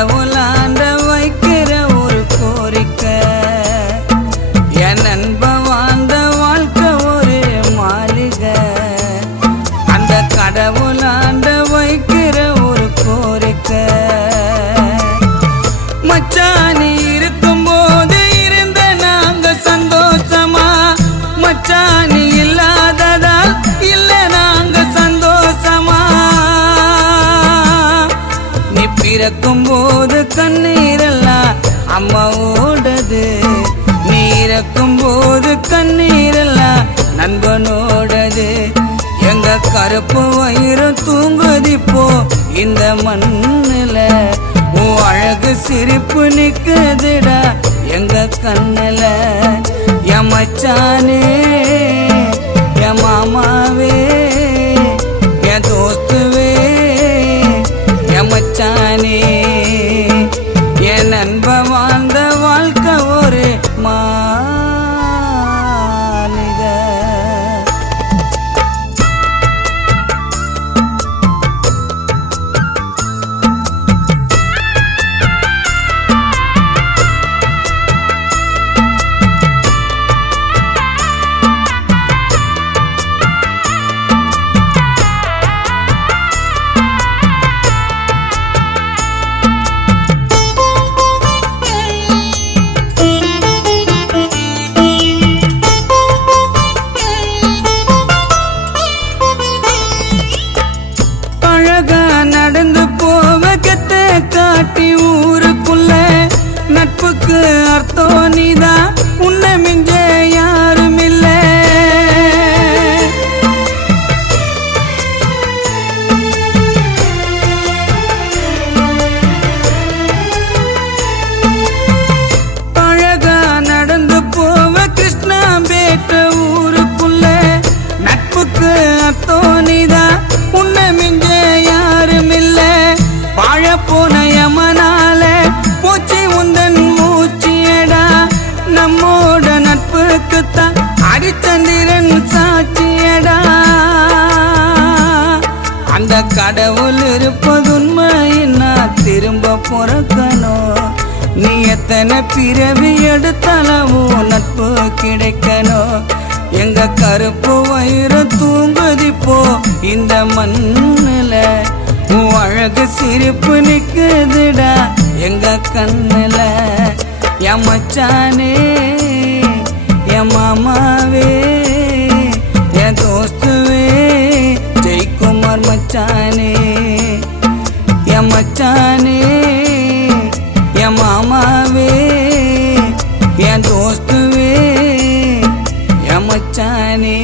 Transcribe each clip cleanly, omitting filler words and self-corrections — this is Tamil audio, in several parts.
கடவுளாண்ட வைக்கிற ஒரு கோரிக்கை, என் நண்ப வாழ்ந்த வாழ்க்கை ஒரு மாளிகை. அந்த கடவுளாண்ட வைக்கிற ஒரு கோரிக்கை, மச்சானி இருக்கும் போது இருந்த நாங்க சந்தோஷமா, மச்சானி இல்லாததால் இல்ல நாங்க சந்தோஷமா. நீ பிறக்கும் போது கண்ணீரெல்லாம் அம்மாவோடது, நீ இறக்கும் போது கண்ணீரெல்லாம் நண்பனோடது. எங்க கருப்பு வயிறம் தூங்குதிப்போ இந்த மண்ணுல, உன் அழகு சிரிப்பு நிக்குதுடா எங்க கண்ணுல. என் மச்சானே, என் மாமாவே, என் தோஸ்துவே, என் மச்சானே, என் நண்ப வாழ்ந்த வாழ்க்கை ஒரு மாளிகை. நடந்து போவ கெத்த காட்டி ஊருக்குள்ள, நட்புக்கு அர்த்தம் நீதான், உன்னை மிஞ்ச யாரும் இல்ல. அழகா நடந்து போவ கிருஷ்ணா பேட்ட ஊருக்குள்ள, நட்புக்கு அர்த்தம் நீதான், உன்னை மிஞ்ச யாரும் இல்ல. வாழ போன யமனால போச்சு உந்தன் மூச்சியடா, நம்மோட நட்புக்குத்தான் அடிச்சந்திரன் சாட்சியடா. அந்த கடவுள் இருப்பது உண்மையின்னா திரும்ப பிறக்கணும், நீ எத்தனை பிறவி எடுத்தாலும் நட்பு கிடைக்கணும். எங்க கருப்பு வயிறம் தூங்குதிப்போ இந்த மண்ணுல, உன் அழகு சிரிப்பு நிக்குதுடா எங்க கண்ணுல. என் மச்சானே, என் மாமாவே, என் தோஸ்துவே, ஜெயக்குமார் மச்சானே. என் மச்சானே, என் மாமாவே, என் தோஸ்துவே, என் மச்சானே.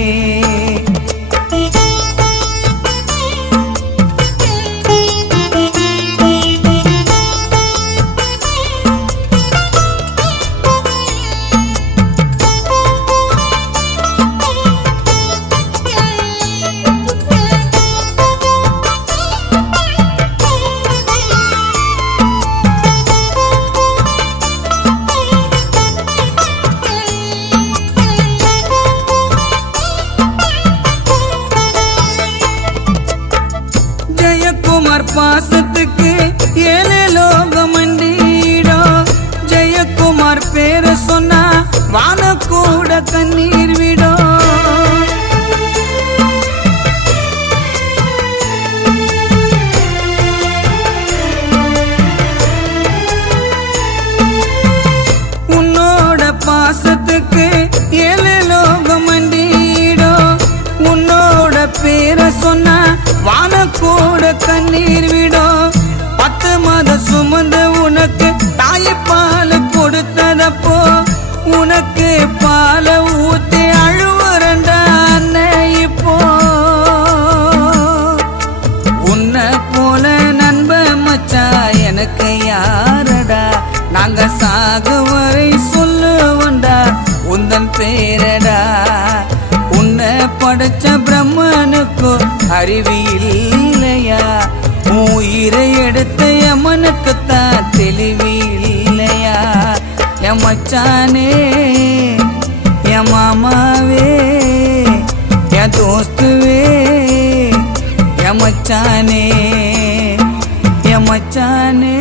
ஜெயக்குமார் பாசத்துக்கு ஏழு லோகம் மண்டிடும், ஜெயக்குமார் பேரை சொன்னா வான கூட கண்ணீர் விடும். உன்னோட பாசத்துக்கு ஏழு லோகம் மண்டிடும், உன்னோட பேரை சொன்னா வான கூட கண்ணீர் விடும். 10 மாதம் சுமந்து உனக்கு தாய்ப்பால் கொடுத்ததப்போ, உனக்கு பால ஊத்தி அழுவுறண்டா அண்ணன் இப்போ. உன்னை போல நண்ப மச்சா எனக்கு யாரடா, நாங்க சாகு வரை சொல்லுவோண்டா உந்தன் பேரடா. உன்னை படைச்ச பிரம்மனுக்கு அறிவு இல்லையா, உயிரை எடுத்த யமனுக்குத்தான் தெளிவு இல்லையா. என் மச்சானே, என் மாமாவே, என் தோஸ்துவே, என் மச்சானே, என் மச்சானே.